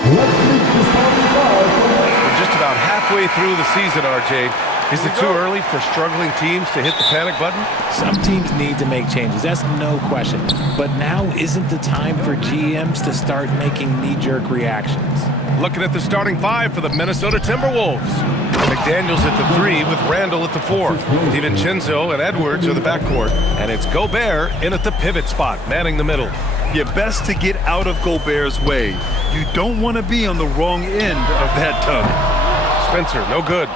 We're just about halfway through the season, RJ. Is it too early for struggling teams to hit the panic button? Some teams need to make changes, that's no question. But now isn't the time for GMs to start making knee-jerk reactions. Looking at the starting five for the Minnesota Timberwolves. McDaniels at the 3 with Randall at the 4. DiVincenzo and Edwards are the backcourt. And it's Gobert in at the pivot spot, manning the middle. You're best to get out of Gobert's way. You don't want to be on the wrong end of that tug. Spencer, no good.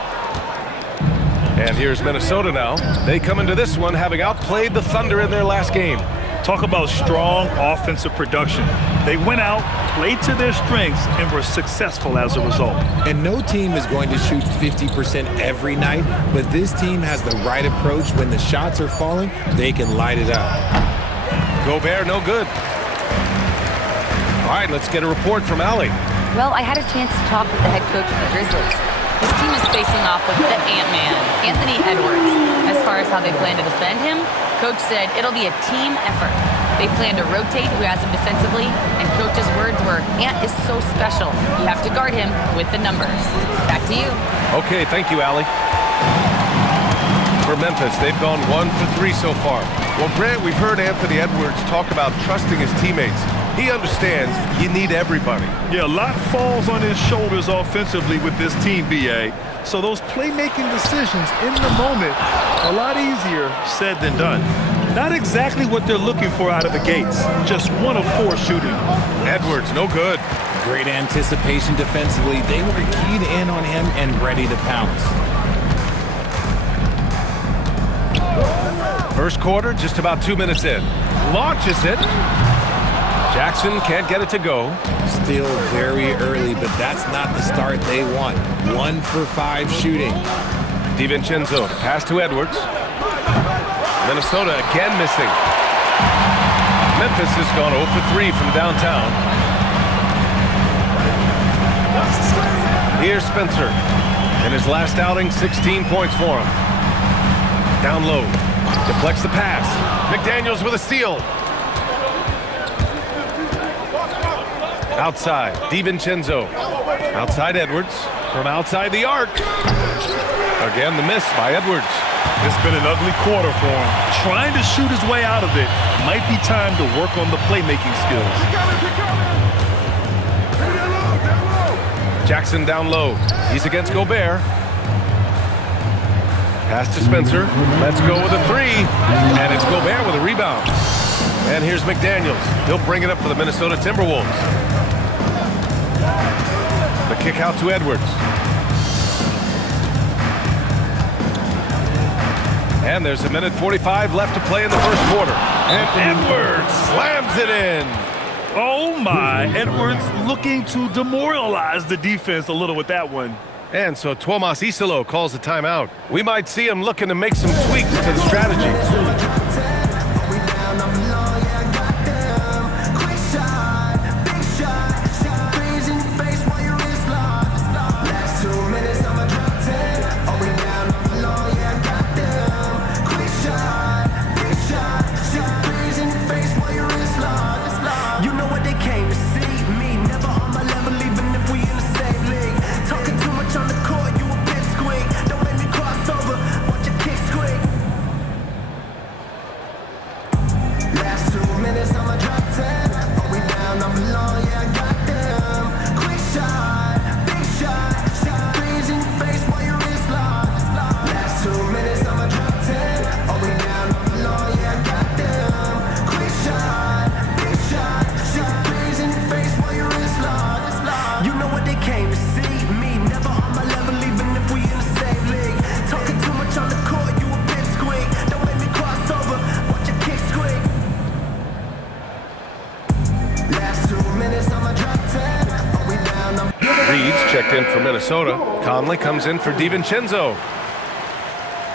And here's Minnesota now. They come into this one having outplayed the Thunder in their last game. Talk about strong offensive production. They went out, played to their strengths, and were successful as a result. And no team is going to shoot 50% every night, but this team has the right approach. When the shots are falling, they can light it up. Gobert, no good. All right, let's get a report from Allie. Well, I had a chance to talk with the head coach of the Grizzlies. His team is facing off with the Ant-Man, Anthony Edwards. As far as how they plan to defend him, Coach said it'll be a team effort. They plan to rotate who has him defensively, and Coach's words were, Ant is so special. You have to guard him with the numbers. Back to you. Okay, thank you, Allie. For Memphis, they've gone 1 for 3 so far. Well, Grant, we've heard Anthony Edwards talk about trusting his teammates. He understands you need everybody. Yeah, a lot falls on his shoulders offensively with this team, BA. So those playmaking decisions in the moment, a lot easier said than done. Not exactly what they're looking for out of the gates. Just 1 of 4 shooting. Edwards, no good. Great anticipation defensively. They were keyed in on him and ready to pounce. First quarter, just about 2 minutes in. Launches it. Jackson can't get it to go. Still very early, but that's not the start they want. 1 for 5 shooting. DiVincenzo, pass to Edwards. Minnesota again missing. Memphis has gone 0 for 3 from downtown. Here's Spencer. In his last outing, 16 points for him. Down low. Deflects the pass. McDaniels with a steal. Outside, DiVincenzo. Outside Edwards. From outside the arc. Again, the miss by Edwards. It's been an ugly quarter for him. Trying to shoot his way out of it. Might be time to work on the playmaking skills. Jackson down low. He's against Gobert. Pass to Spencer. Let's go with a 3. And it's Gobert with a rebound. And here's McDaniels. He'll bring it up for the Minnesota Timberwolves. The kick out to Edwards. And there's 1:45 left to play in the first quarter. And Edwards slams it in. Oh my, Edwards looking to demoralize the defense a little with that one. And so Tuomas Isalo calls the timeout. We might see him looking to make some tweaks to the strategy. Reeds checked in for Minnesota. Conley comes in for DiVincenzo.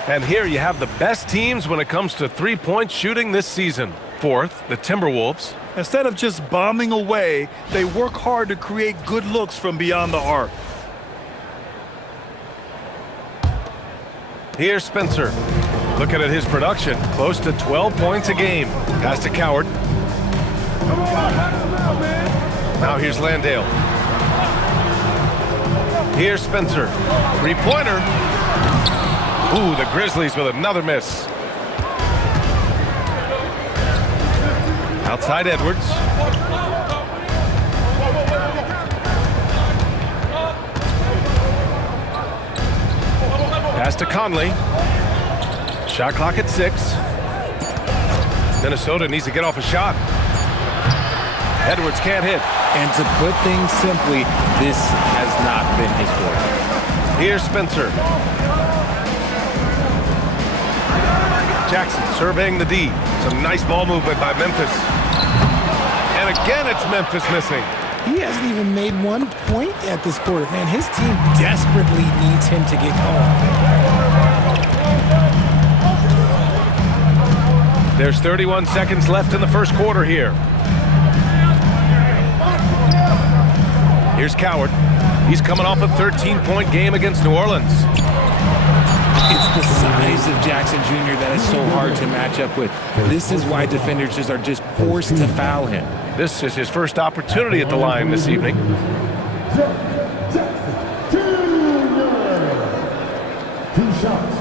And here you have the best teams when it comes to three-point shooting this season. Fourth, the Timberwolves. Instead of just bombing away, they work hard to create good looks from beyond the arc. Here's Spencer. Looking at his production, close to 12 points a game. Pass to Coward. Now here's Landale. Here's Spencer. Three-pointer. Ooh, the Grizzlies with another miss. Outside Edwards. Pass to Conley. Shot clock at 6. Minnesota needs to get off a shot. Edwards can't hit. And to put things simply, this has not been his forte. Here's Spencer. Jackson surveying the D. Some nice ball movement by Memphis. And again, it's Memphis missing. He hasn't even made 1 point at this quarter. Man, his team desperately needs him to get going. There's 31 seconds left in the first quarter here. Here's Coward. He's coming off a 13-point game against New Orleans. It's the size of Jackson Jr. that is so hard to match up with. This is why defenders just are just forced to foul him. This is his first opportunity at the line this evening. Two shots.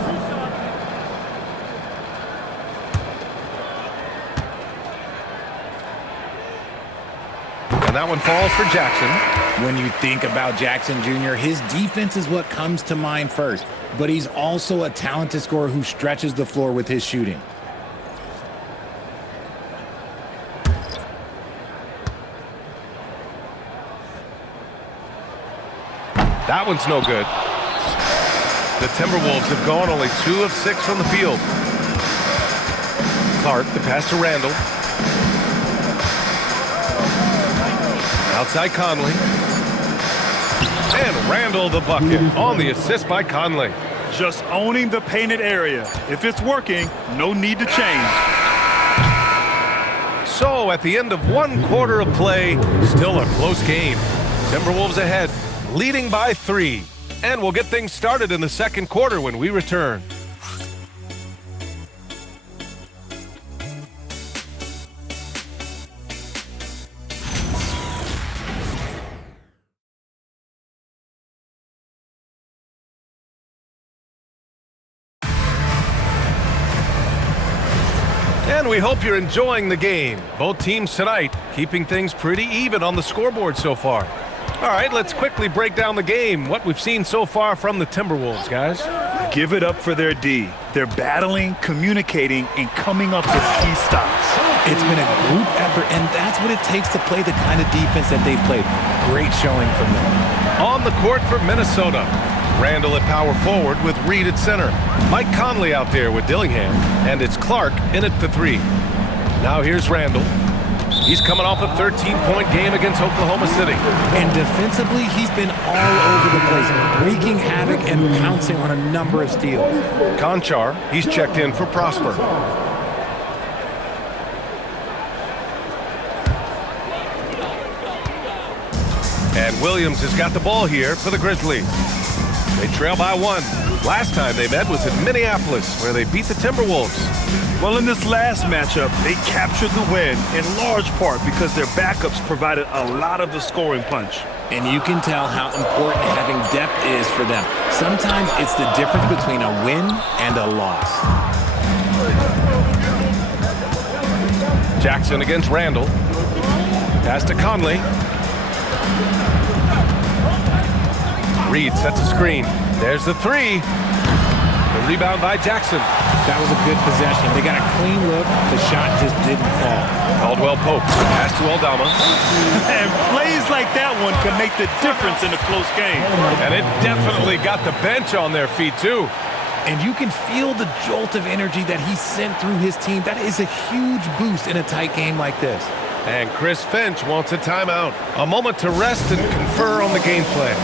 And that one falls for Jackson. When you think about Jackson Jr., his defense is what comes to mind first. But he's also a talented scorer who stretches the floor with his shooting. That one's no good. The Timberwolves have gone only 2 of 6 from the field. Clark, the pass to Randall. Outside Conley. And Randall the bucket on the assist by Conley. Just owning the painted area. If it's working, no need to change. So at the end of 1 quarter of play, still a close game. Timberwolves ahead, leading by 3. And we'll get things started in the second quarter when we return. And we hope you're enjoying the game. Both teams tonight keeping things pretty even on the scoreboard so far. All right, let's quickly break down the game, what we've seen so far from the Timberwolves, guys. Give it up for their D. They're battling, communicating, and coming up with key stops. It's been a group effort, and that's what it takes to play the kind of defense that they've played. Great showing from them. On the court for Minnesota, Randall at power forward with Reed at center. Mike Conley out there with Dillingham, and it's Clark in at the 3. Now here's Randall. He's coming off a 13-point game against Oklahoma City. And defensively, he's been all over the place, wreaking havoc and pouncing on a number of steals. Conchar, he's checked in for Prosper. And Williams has got the ball here for the Grizzlies. They trail by 1. Last time they met was in Minneapolis, where they beat the Timberwolves. Well, in this last matchup, they captured the win in large part because their backups provided a lot of the scoring punch. And you can tell how important having depth is for them. Sometimes it's the difference between a win and a loss. Jackson against Randall. Pass to Conley. Reed sets a screen. There's the 3. The rebound by Jackson. That was a good possession. They got a clean look. The shot just didn't fall. Caldwell Pope. Pass to Aldama. And plays like that one can make the difference in a close game. And it definitely got the bench on their feet, too. And you can feel the jolt of energy that he sent through his team. That is a huge boost in a tight game like this. And Chris Finch wants a timeout. A moment to rest and confer on the game plan.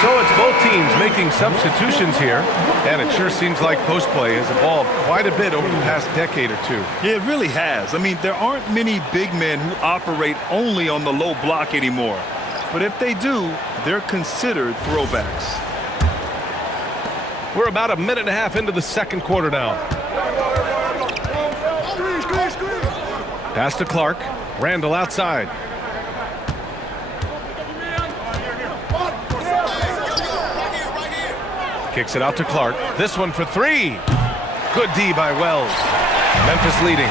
So it's both teams making substitutions here, and it sure seems like post play has evolved quite a bit over the past decade or two. Yeah, it really has. I mean, there aren't many big men who operate only on the low block anymore. But if they do, they're considered throwbacks. We're about a minute and a half into the second quarter now. Pass to Clark. Randall outside. Kicks it out to Clark. This one for three. Good D by Wells. Memphis leading.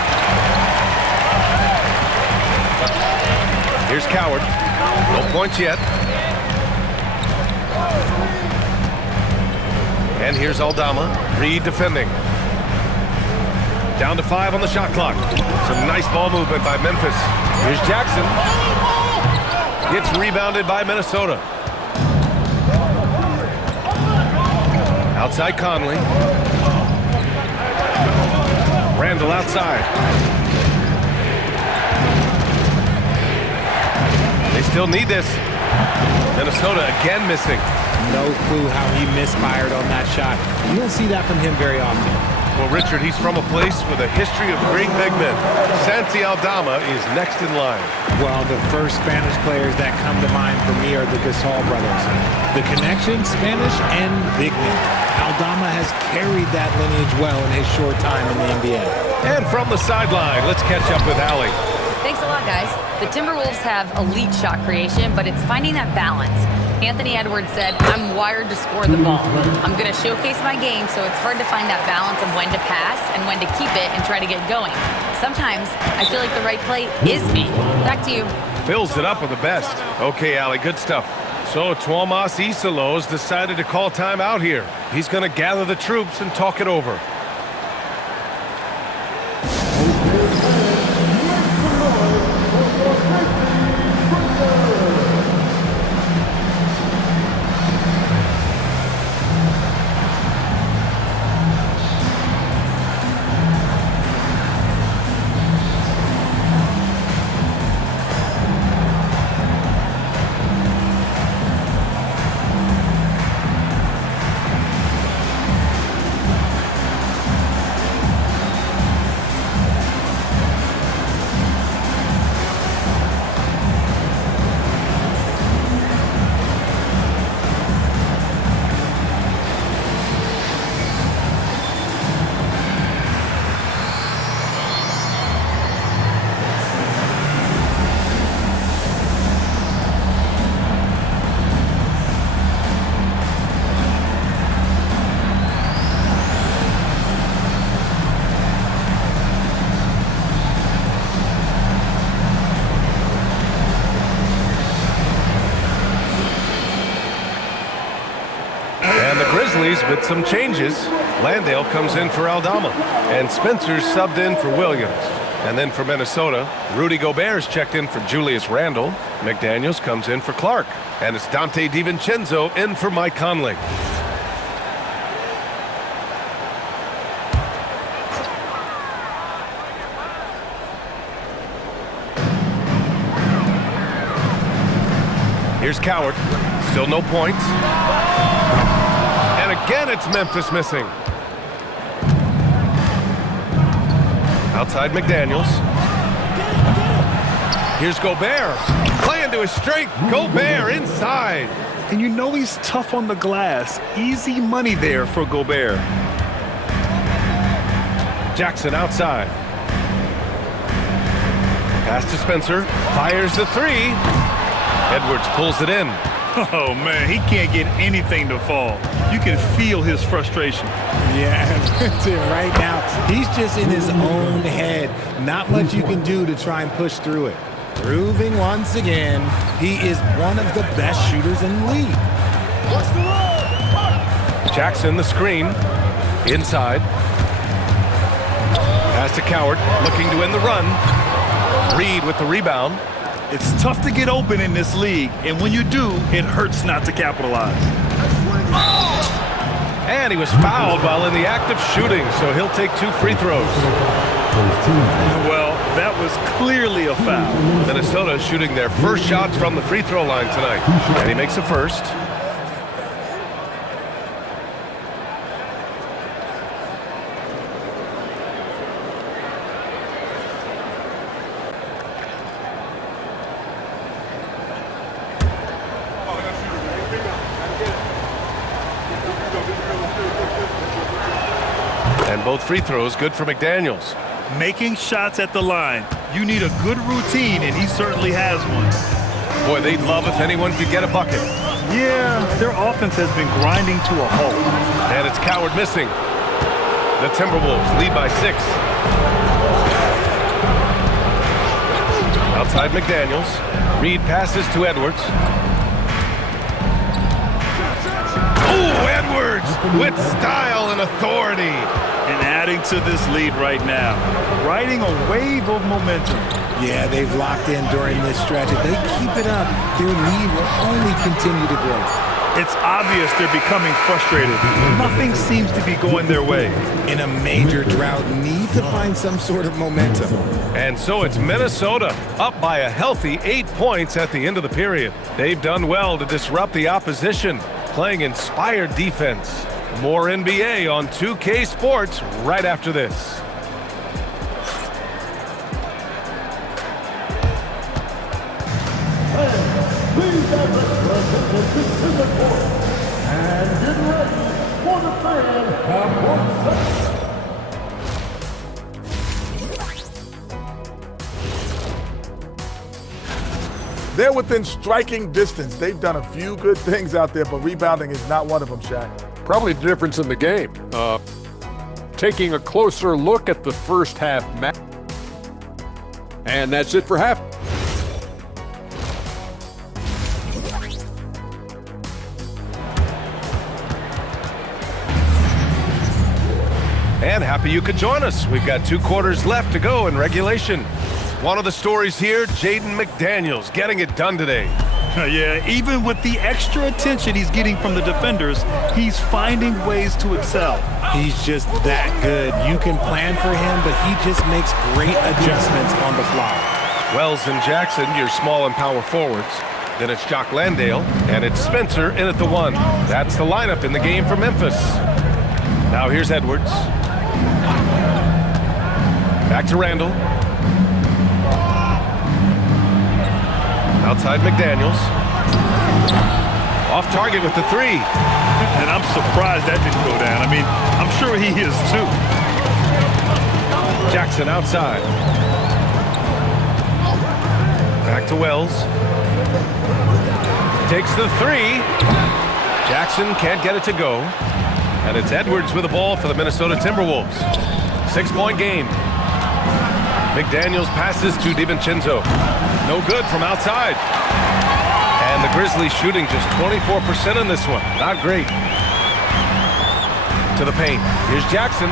Here's Coward. No points yet. And here's Aldama. Reed defending. Down to 5 on the shot clock. Some nice ball movement by Memphis. Here's Jackson. It's rebounded by Minnesota. Outside Conley. Randall outside. They still need this. Minnesota again missing. No clue how he misfired on that shot. You don't see that from him very often. Well, Richard, he's from a place with a history of great big men. Santi Aldama is next in line. Well, the first Spanish players that come to mind for me are the Gasol brothers. The connection, Spanish and big men. Aldama has carried that lineage well in his short time in the NBA. And from the sideline, let's catch up with Allie. Thanks a lot, guys. The Timberwolves have elite shot creation, but it's finding that balance. Anthony Edwards said, "I'm wired to score the ball. I'm going to showcase my game, so it's hard to find that balance of when to pass and when to keep it and try to get going. Sometimes I feel like the right play is me." Back to you. Fills it up with the best. Okay, Allie, good stuff. So Tuomas Isalos decided to call time out here. He's going to gather the troops and talk it over. With some changes, Landale comes in for Aldama, and Spencer's subbed in for Williams. And then for Minnesota, Rudy Gobert's checked in for Julius Randle. McDaniels comes in for Clark, and it's Dante DiVincenzo in for Mike Conley. Here's Coward, still no points. Again, it's Memphis missing. Outside McDaniels. Here's Gobert. Playing to his strength. Gobert inside. And you know he's tough on the glass. Easy money there for Gobert. Jackson outside. Pass to Spencer. Fires the three. Edwards pulls it in. Oh, man, he can't get anything to fall. You can feel his frustration. Yeah, right now, he's just in his own head. Not much you can do to try and push through it. Proving once again, he is one of the best shooters in the league. Jackson, the screen. Inside. Pass to Coward, looking to end the run. Reed with the rebound. It's tough to get open in this league, and when you do, it hurts not to capitalize. And he was fouled while in the act of shooting, so he'll take 2 free throws. Well, that was clearly a foul. Minnesota shooting their first shots from the free throw line tonight. And he makes the first. And both free throws good for McDaniels. Making shots at the line. You need a good routine, and he certainly has one. Boy, they'd love if anyone could get a bucket. Yeah, their offense has been grinding to a halt. And it's Coward missing. The Timberwolves lead by 6. Outside McDaniels. Reed passes to Edwards. Oh, Edwards with style and authority. And adding to this lead right now. Riding a wave of momentum. Yeah, they've locked in during this stretch. If they keep it up, their lead will only continue to grow. It's obvious they're becoming frustrated. Nothing seems to be going their way. In a major drought, need to find some sort of momentum. And so it's Minnesota up by a healthy 8 points at the end of the period. They've done well to disrupt the opposition, playing inspired defense. More NBA on 2K Sports right after this. Please direct to center court and get ready for the fan half-court session. They're within striking distance. They've done a few good things out there, but rebounding is not one of them, Shaq. Probably the difference in the game. Taking a closer look at the first half match. And that's it for half. And happy you could join us. We've got 2 quarters left to go in regulation. One of the stories here, Jaden McDaniels getting it done today. Yeah, even with the extra attention he's getting from the defenders, he's finding ways to excel. He's just that good. You can plan for him, but he just makes great adjustments on the fly. Wells and Jackson, your small and power forwards. Then it's Jock Landale, and it's Spencer in at the 1. That's the lineup in the game for Memphis. Now here's Edwards. Back to Randall. Outside McDaniels. Off target with the 3. And I'm surprised that didn't go down. I mean, I'm sure he is too. Jackson outside. Back to Wells. Takes the 3. Jackson can't get it to go. And it's Edwards with the ball for the Minnesota Timberwolves. 6-point game. McDaniels passes to DiVincenzo. No good from outside. And the Grizzlies shooting just 24% in this one. Not great. To the paint. Here's Jackson.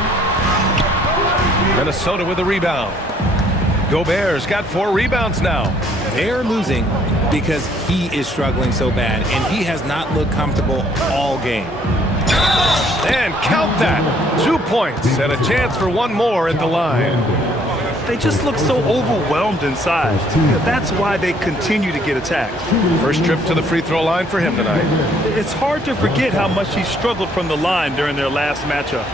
Minnesota with a rebound. Gobert's got 4 rebounds now. They're losing because he is struggling so bad, and he has not looked comfortable all game. And count that. 2 points and a chance for 1 more at the line. They just look so overwhelmed inside. That's why they continue to get attacked. First trip to the free throw line for him tonight. It's hard to forget how much he struggled from the line during their last matchup.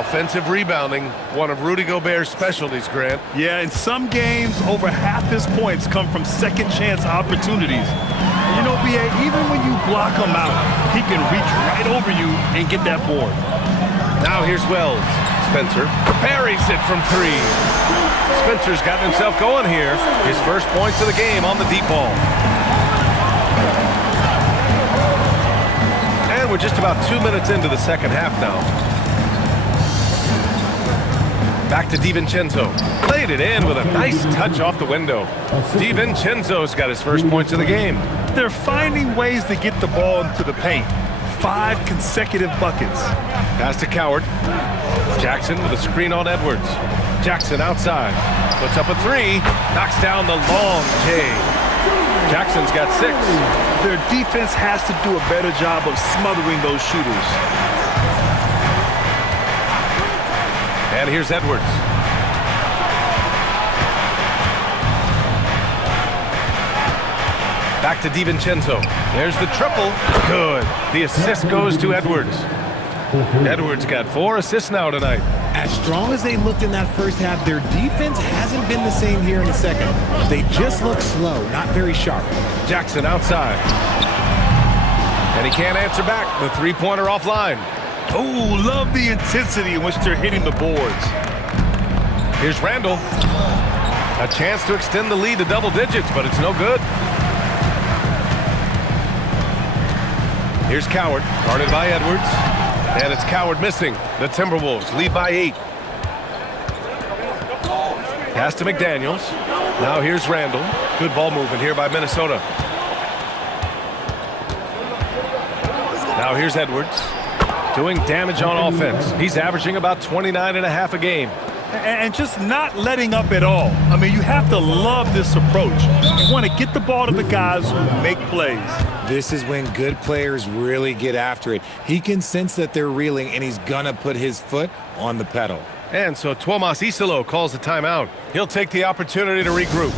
Offensive rebounding, one of Rudy Gobert's specialties, Grant. Yeah, in some games, over half his points come from second chance opportunities. You know, B.A., even when you block him out, he can reach right over you and get that board. Now here's Wells. Spencer buries it from 3. Spencer's gotten himself going here. His first points of the game on the deep ball. And we're just about 2 minutes into the second half now. Back to DiVincenzo. Played it in with a nice touch off the window. DiVincenzo's got his first points of the game. They're finding ways to get the ball into the paint. 5 consecutive buckets. Pass to Coward. Jackson with a screen on Edwards. Jackson outside. Puts up a 3. Knocks down the long J. Jackson's got 6. Their defense has to do a better job of smothering those shooters. And here's Edwards. Back to DiVincenzo. There's the triple. Good. The assist goes to Edwards. Edwards got 4 assists now tonight. As strong as they looked in that first half, their defense hasn't been the same here in the second. They just look slow, not very sharp. Jackson outside. And he can't answer back. The three-pointer offline. Oh, love the intensity in which they're hitting the boards. Here's Randall. A chance to extend the lead to double digits, but it's no good. Here's Coward, guarded by Edwards. And it's Coward missing. The Timberwolves lead by 8. Pass to McDaniels. Now here's Randall. Good ball movement here by Minnesota. Now here's Edwards. Doing damage on offense. He's averaging about 29.5 a game. And just not letting up at all. I mean, you have to love this approach. You want to get the ball to the guys who make plays. This is when good players really get after it. He can sense that they're reeling, and he's going to put his foot on the pedal. And so Tuomas Isalo calls the timeout. He'll take the opportunity to regroup.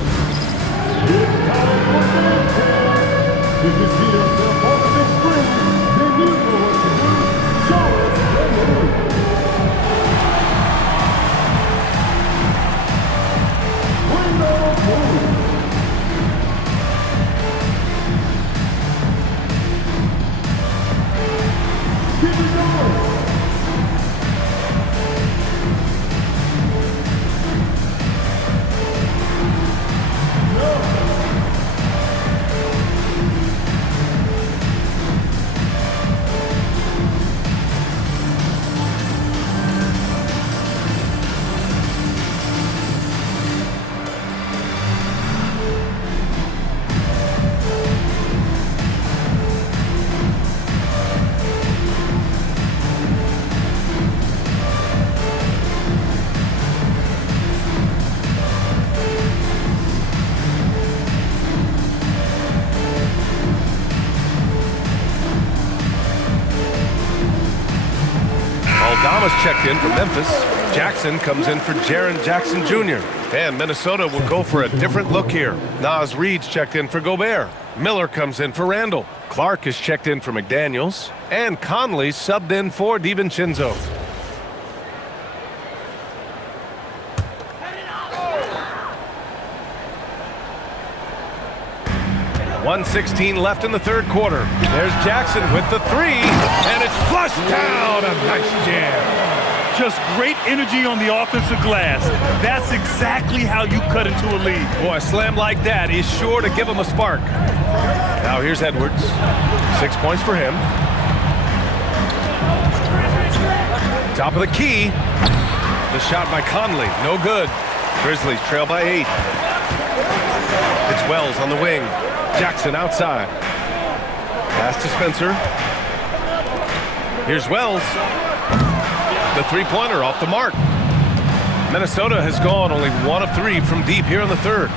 Aldama's checked in for Memphis. Jackson comes in for Jaren Jackson Jr. And Minnesota will go for a different look here. Naz Reid's checked in for Gobert. Miller comes in for Randall. Clark is checked in for McDaniels. And Conley subbed in for DiVincenzo. .116 left in the third quarter. There's Jackson with the three, and it's flushed down. A nice jam. Just great energy on the offensive glass. That's exactly how you cut into a lead. Boy, a slam like that is sure to give him a spark. Now here's Edwards. 6 points for him. Top of the key. The shot by Conley, no good. Grizzlies trail by 8. It's Wells on the wing. Jackson outside. Pass to Spencer. Here's Wells. The three-pointer off the mark. Minnesota has gone only 1 of 3 from deep here in the third.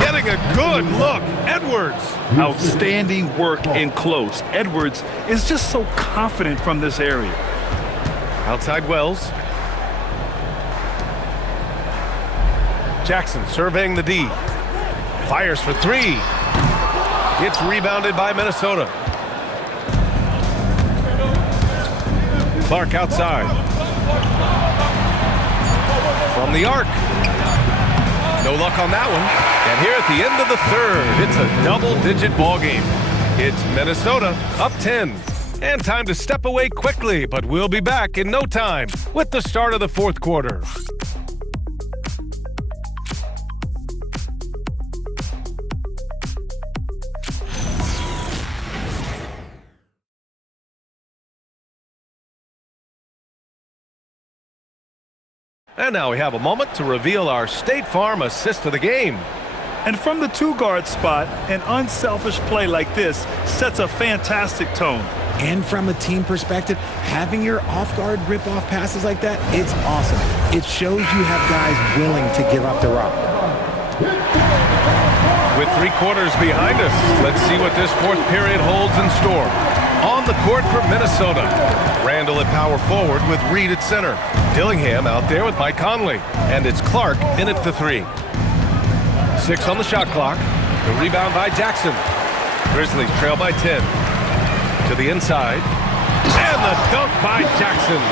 Getting a good look. Edwards. Outstanding work in close. Edwards is just so confident from this area. Outside Wells. Jackson surveying the D. Fires for 3. It's rebounded by Minnesota. Clark outside. From the arc. No luck on that one. And here at the end of the third, it's a double-digit ball game. It's Minnesota up 10. And time to step away quickly, but we'll be back in no time with the start of the fourth quarter. And now we have a moment to reveal our State Farm assist of the game. And from the two-guard spot, an unselfish play like this sets a fantastic tone. And from a team perspective, having your off-guard rip-off passes like that, it's awesome. It shows you have guys willing to give up the rock. With 3 quarters behind us, let's see what this fourth period holds in store. On the court for Minnesota, Randall at power forward with Reid at center. Dillingham out there with Mike Conley. And it's Clark in at the 3. 6 on the shot clock. The rebound by Jackson. Grizzlies trail by 10. To the inside. And the dunk by Jackson.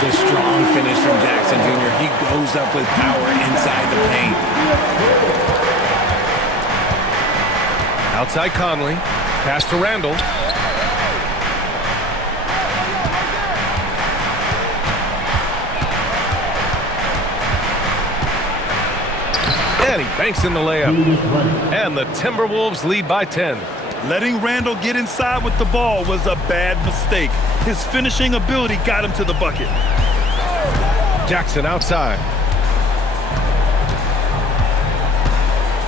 The strong finish from Jackson Jr. He goes up with power inside the paint. Outside Conley. Pass to Randall. And he banks in the layup. And the Timberwolves lead by 10. Letting Randall get inside with the ball was a bad mistake. His finishing ability got him to the bucket. Jackson outside.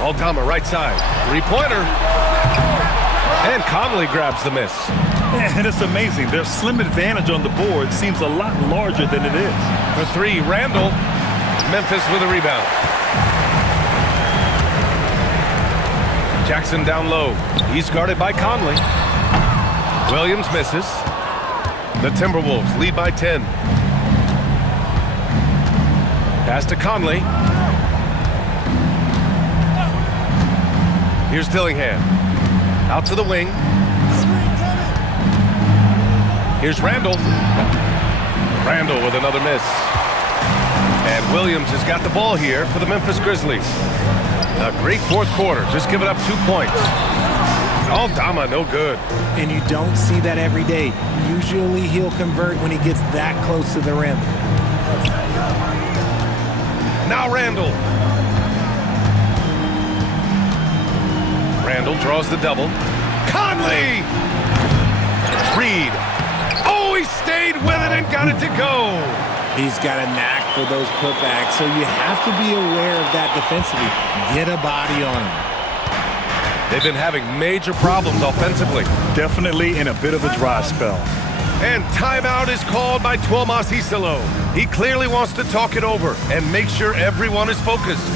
Aldama right side. Three-pointer. And Conley grabs the miss. And it's amazing. Their slim advantage on the board seems a lot larger than it is. For three, Randall. Memphis with a rebound. Jackson down low. He's guarded by Conley. Williams misses. The Timberwolves lead by 10. Pass to Conley. Here's Dillingham. Out to the wing. Here's Randall. Randall with another miss. And Williams has got the ball here for the Memphis Grizzlies. A great fourth quarter, just giving up 2 points. Aldama, no good. And you don't see that every day. Usually he'll convert when he gets that close to the rim. Now Randall. Randall draws the double. Conley! Reed. Oh, he stayed with it and got it to go. He's got a knack for those putbacks, so you have to be aware of that defensively. Get a body on him. They've been having major problems offensively. Definitely in a bit of a dry spell. And timeout is called by Tuomas Isalo. He clearly wants to talk it over and make sure everyone is focused.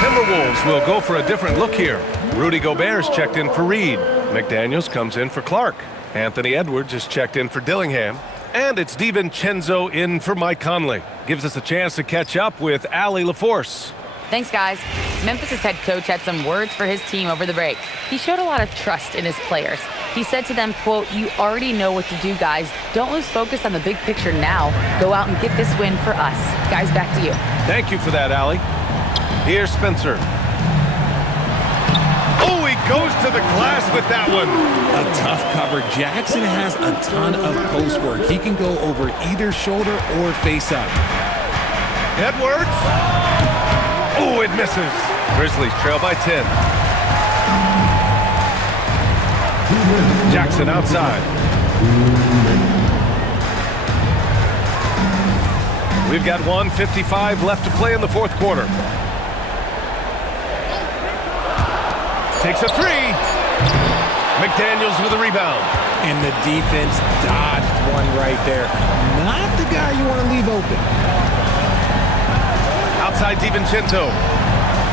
Timberwolves will go for a different look here. Rudy Gobert's checked in for Reed. McDaniels comes in for Clark. Anthony Edwards is checked in for Dillingham. And it's DiVincenzo in for Mike Conley. Gives us a chance to catch up with Allie LaForce. Thanks, guys. Memphis' head coach had some words for his team over the break. He showed a lot of trust in his players. He said to them, quote, "You already know what to do, guys. Don't lose focus on the big picture now. Go out and get this win for us." Guys, back to you. Thank you for that, Allie. Here's Spencer. Oh, he goes to the glass with that one. A tough cover. Jackson has a ton of post work. He can go over either shoulder or face up. Edwards. Oh, it misses. Grizzlies trail by 10. Jackson outside. We've got 1:55 left to play in the fourth quarter. Takes a three. McDaniels with a rebound. And the defense dodged one right there. Not the guy you want to leave open. Outside DiVincenzo.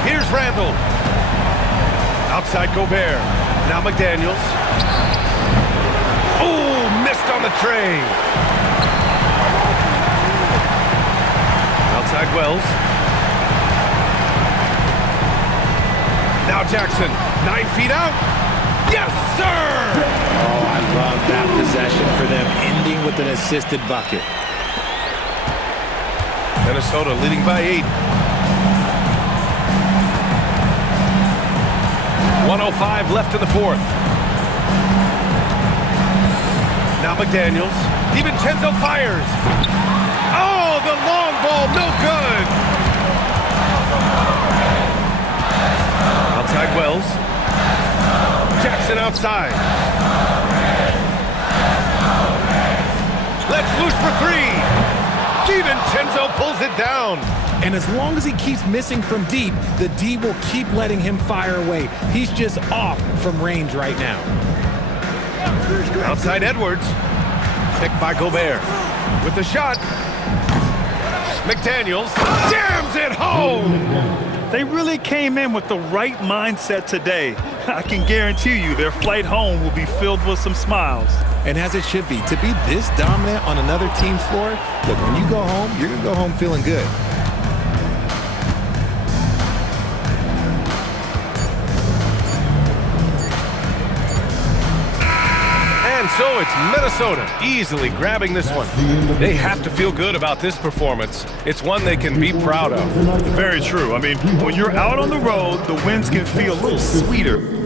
Here's Randall. Outside Gobert. Now McDaniels. Oh, missed on the tray. Outside Wells. Now Jackson. 9 feet out. Yes, sir! Oh, I love that possession for them, ending with an assisted bucket. Minnesota leading by 8. 1:05 left in the fourth. Now McDaniels. DiVincenzo fires. Oh, the long ball, no good. Outside Wells. Jackson outside. for three. DiVincenzo pulls it down. And as long as he keeps missing from deep, the D will keep letting him fire away. He's just off from range right now. Outside Edwards. Picked by Gobert. With the shot. McDaniels jams it home. They really came in with the right mindset today. I can guarantee you their flight home will be filled with some smiles. And as it should be, to be this dominant on another team's floor, look, when you go home, you're going to go home feeling good. And so it's Minnesota easily grabbing this one. They have to feel good about this performance. It's one they can be proud of. Very true. I mean, when you're out on the road, the wins can feel a little sweeter